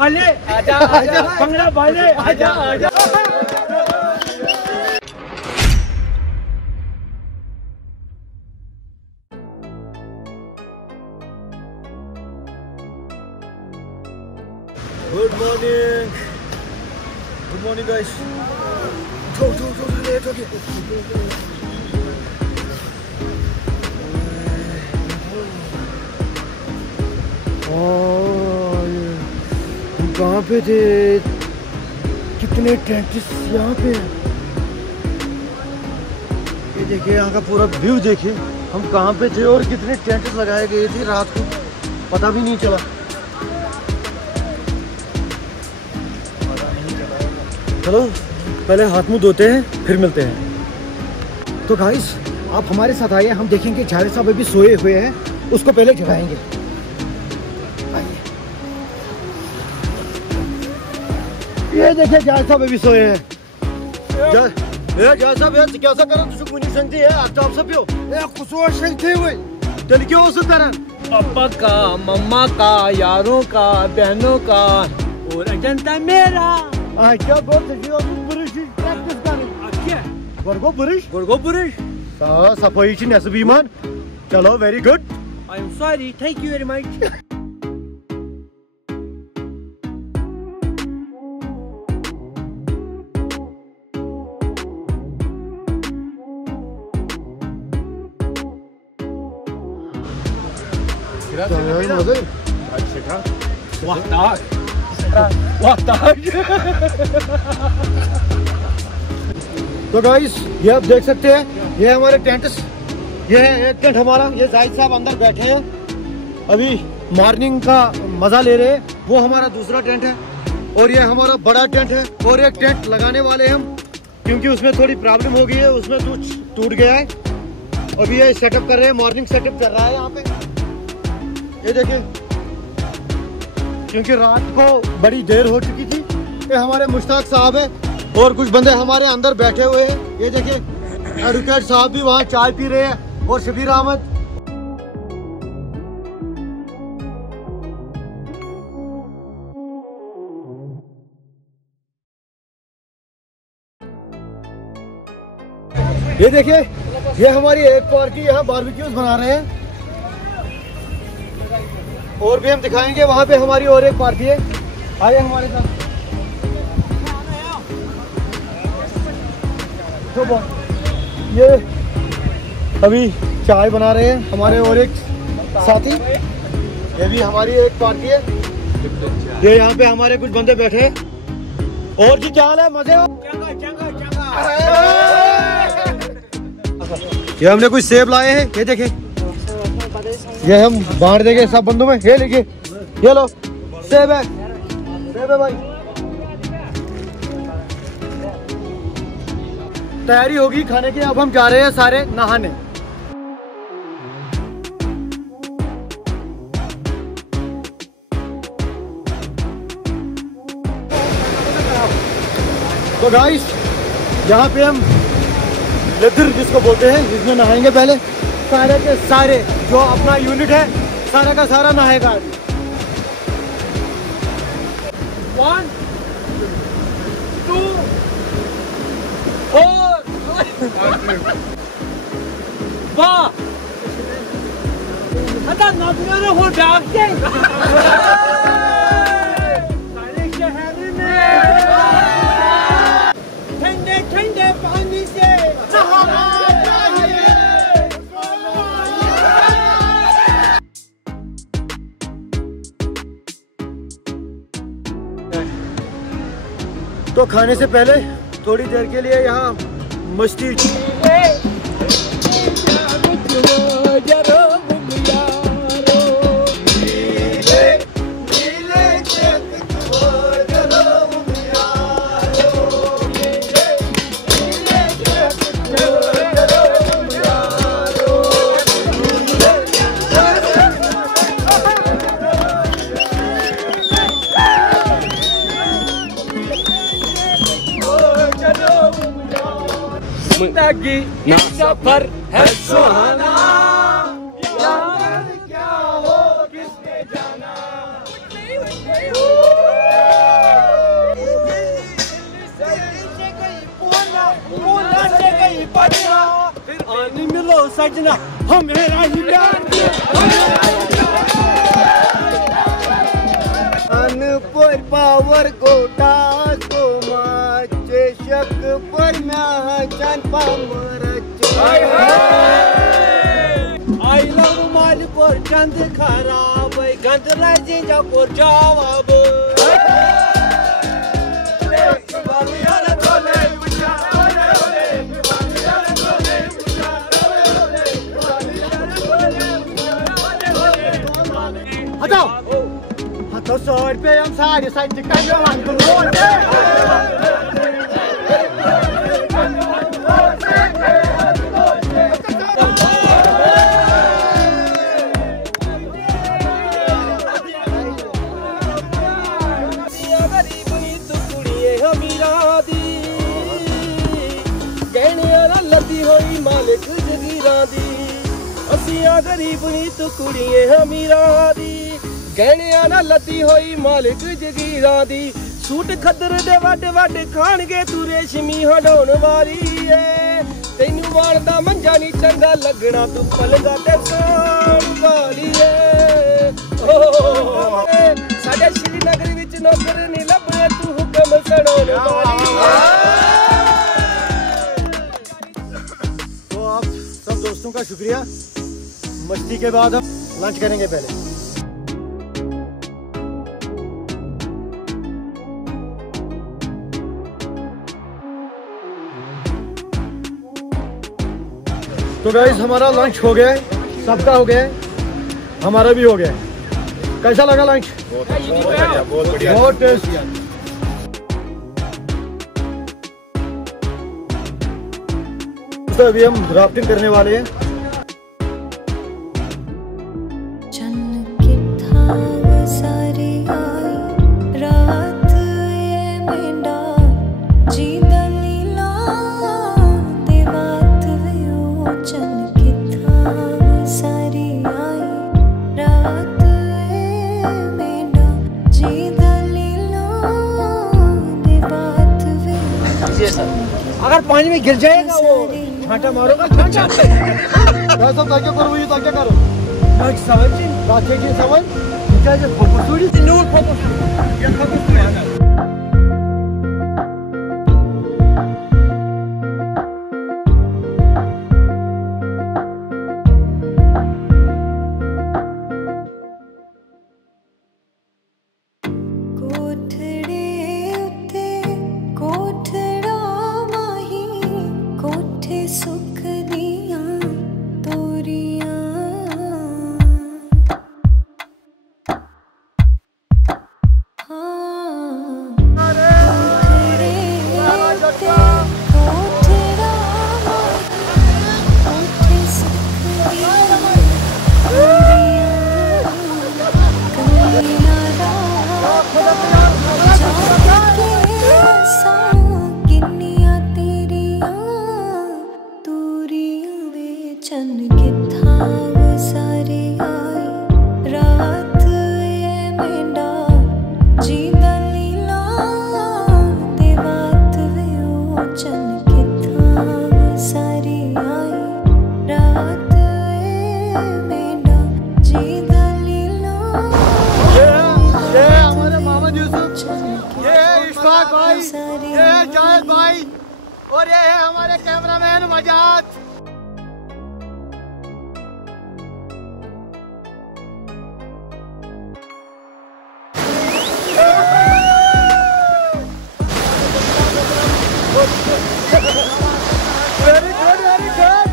भाले आजा आजा भंगड़ा भाले आजा आजा। Good morning guys. लेट हो गया। हम कहाँ पे थे? कितने टेंट्स यहाँ पे हैं। ये देखिए यहाँ का पूरा व्यू देखिए। हम कहाँ पे थे और कितने टेंट्स लगाए गए थे रात को, पता भी नहीं चला। चलो पहले हाथ मुंह धोते हैं फिर मिलते हैं। तो गाइस आप हमारे साथ आइए, हम देखेंगे जावेद साहब अभी सोए हुए हैं, उसको पहले जगाएंगे। ये देखिए जावेद साहब अभी सोए हैं। जावेद साहब कैसा करा तुझे कोई नहीं संगती है आप सब पियो ए खुशोर संगते हुए चल क्यों उस तरह पापा का, मम्मा का, यारों का, बहनों का और अजंता मेरा। क्या बहुत बुरुश प्रैक्टिस करें। क्या गुरगो बुरुश सफाई ची नसब ईमान। चलो very good. I am sorry, thank you very much. तो गाइस ये आप देख सकते हैं, ये हमारे टेंट्स, ये है एक टेंट हमारा, ये जाहिद साहब अंदर बैठे हैं अभी मॉर्निंग का मजा ले रहे हैं। वो हमारा दूसरा टेंट है और ये हमारा बड़ा टेंट है। और एक टेंट लगाने वाले हम, क्योंकि उसमें थोड़ी प्रॉब्लम हो गई है, उसमें कुछ टूट गया है। अभी ये सेटअप कर रहे हैं, मॉर्निंग सेटअप चल रहा है यहाँ पे। ये देखिए क्योंकि रात को बड़ी देर हो चुकी थी। ये हमारे मुश्ताक साहब है और कुछ बंदे हमारे अंदर बैठे हुए हैं। ये देखिए एडवोकेट साहब भी वहाँ चाय पी रहे हैं और शबीर अहमद। ये देखिए ये हमारी एक पार्टी यहाँ बारबेक्यूज बना रहे हैं और भी हम दिखाएंगे। वहाँ पे हमारी और एक पार्टी है, आइए हमारे साथ। तो ये अभी चाय बना रहे हैं हमारे और एक साथी, ये भी हमारी एक पार्टी है। ये यहाँ पे हमारे कुछ बंदे बैठे हैं। और जी क्या हाल है, मजे हो? ये हमने कुछ सेब लाए हैं, ये देखे, ये हम बांट देंगे सब बंदों में। ये लीजिए, ये लो सेब है, सेब है भाई। तैयारी होगी खाने की, अब हम जा रहे हैं सारे नहाने। तो गाइस यहाँ पे हम लेदर जिसको बोलते हैं, इसमें नहाएंगे पहले। सारे के सारे जो अपना यूनिट है सारा का सारा नहाएगा। 1 2 4 वाह हटा नदियों हो जाते सारे शहर में ठंडे ठंडे पानी से तो खाने से पहले थोड़ी देर के लिए यहाँ मस्ती। जिंदगी ना सफर है सुहाना, यार क्या हो किसने जाना। सजना हो मेरा ही प्यार अनपुर पावर गोटा तो माचे शक पर मैं चन पामरच आई लव माल पर चंद खराब गंद राजे जा पर जवाब हटाओ तो 100 रुपये हम सारे साइड से कर मालिक जगीरा दी असिया गरीब नी तू कुड़िए अमीरा दी गहने ना लती होई मालिक जगीरा दी सूट खदर दे वड वड खाणगे तू रेशमी हडौण वाली ए तैनू वाणदा मंजा नी चंगा लगना तू पलगा ते साण वाली ए साडे श्रीनगर विच नौकर नी लभे तू हुक्म सड़ौण वाली दोस्तों का शुक्रिया। मस्ती के बाद हम लंच करेंगे पहले। तो गाइस हमारा लंच हो गया, सबका हो गया, हमारा भी हो गया। कैसा लगा लंच? बहुत बढ़िया, बहुत टेस्टी। तो अभी हम राफ्टिंग करने वाले हैं। अगर पानी में गिर जाएगा वो छांटा मारोगा छांटा कैसा ताकि करो ये ताकि करो मैं समझ बात है कि समझ क्या है फोटो स्टूडियो नूर फोटो ये फोटो स्टूडियो और ये है हमारे cameraman Majad. Very good, very good.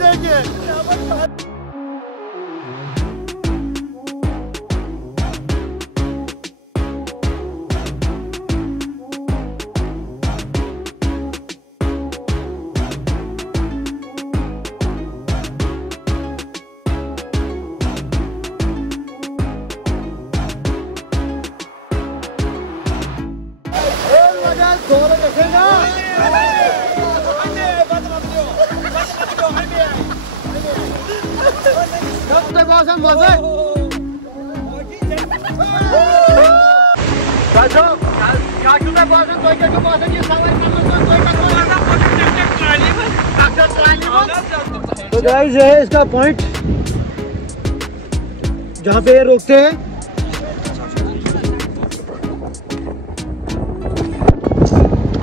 देखिए बासन मजे तो गाइस ये है इसका पॉइंट जहाँ पे ये रोकते हैं।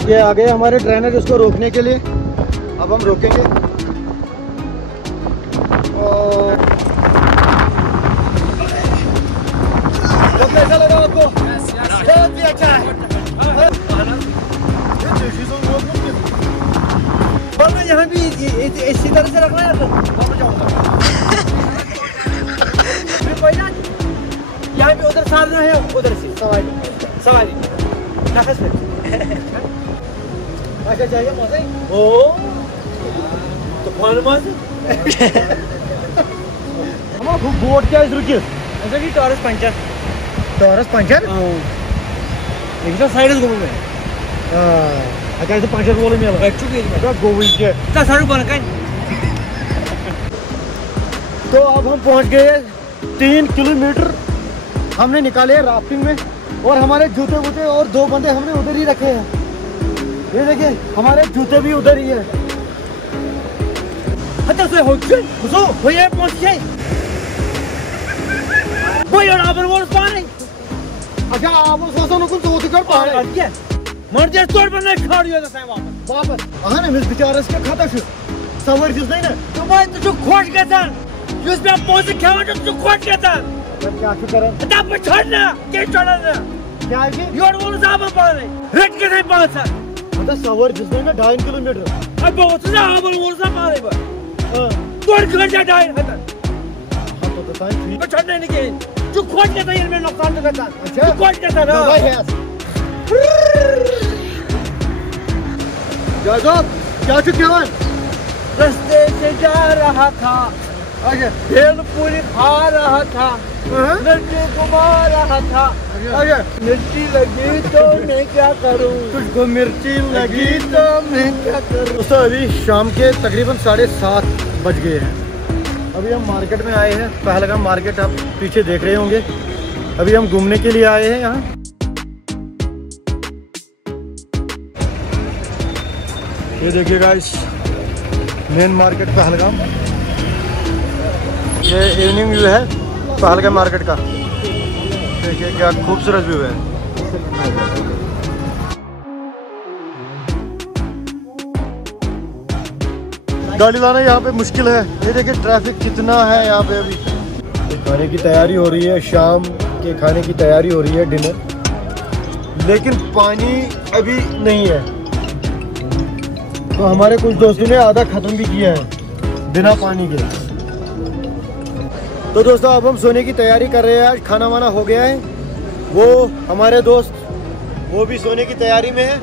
ये आ गए हमारे ट्रेनर इसको रोकने के लिए। अब हम रोकेंगे और तो कैसा लगा आपको? बहुत ही अच्छा है। यहाँ भी इसी तरह से रखना है तो यहाँ भी उधर साधना है, उधर से सवारी नफस में अच्छा चाहिए मौसम ओ तो कौन मौसम हम बोट क्या रुकिए ऐसा कि टॉरस पंचर एक साइड घूम में अच्छा ऐसे पंचर बोले मैं गोवी के तो अब हम पहुंच गए 3 किलोमीटर हमने निकाले राफ्टिंग में और हमारे जूते वूते और 2 बंदे हमने उधर ही रखे हैं। ये देखिए हमारे जूते भी उधर ही है। अच्छा से हो ये पहुंच गए वो यार आबर वो पानी अच्छा आबर सोचो न कुछ तो कर पा रहे मर जे तोड़ बने खा दियो तो वापस हां ना मिस बेचारस के खाता छ सवर जिस नहीं ना तो भाई तू खोज के था जिस पे पहुंच खावा तो खोज के था क्या करें तब छोड़ना के छोड़ना क्या है योर वो साहब पानी रेट के नहीं पास मतलब सवर जिस नहीं ना 2.5 किलोमीटर अब बहुत से आबर वो साहब पानी पर तोड़ कर जा जाए हां तो बताएं ठीक छोड़ने नहीं के तू खोज के था ये में नुकसान तो था अच्छा खोज के था ना भाई है क्या चुके रास्ते से जा रहा था भेल पूरी खा रहा था मिर्ची घुमा रहा था मिर्ची लगी तो मैं क्या करूं तुझको मिर्ची लगी तो मैं क्या करूं। दोस्तों अभी शाम के तकरीबन 7:30 बज गए हैं। अभी हम मार्केट में आए हैं पहलगाम मार्केट आप पीछे देख रहे होंगे। अभी हम घूमने के लिए आए हैं यहाँ। ये देखिए गाइस मेन मार्केट पहलगाम। ये इवनिंग व्यू है पहलगाम मार्केट का। देखिए क्या खूबसूरत व्यू है। गाड़ी लाना यहाँ पे मुश्किल है। ये देखिए ट्रैफिक कितना है यहाँ पे। अभी खाने की तैयारी हो रही है, शाम के खाने की तैयारी हो रही है डिनर, लेकिन पानी अभी नहीं है। तो हमारे कुछ दोस्तों ने आधा ख़त्म भी किया है बिना पानी के। तो दोस्तों अब हम सोने की तैयारी कर रहे हैं। आज खाना वाना हो गया है। वो हमारे दोस्त वो भी सोने की तैयारी में है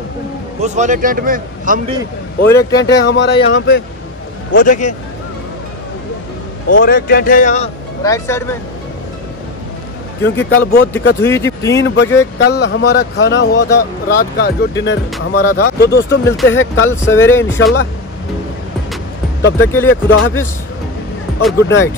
उस वाले टेंट में, हम भी। और एक टेंट है हमारा यहाँ पे वो देखिए, और एक टेंट है यहाँ राइट साइड में। क्योंकि कल बहुत दिक्कत हुई थी। 3 बजे कल हमारा खाना हुआ था, रात का जो डिनर हमारा था। तो दोस्तों मिलते हैं कल सवेरे इंशाल्लाह। तब तक के लिए खुदा हाफिज और गुड नाइट।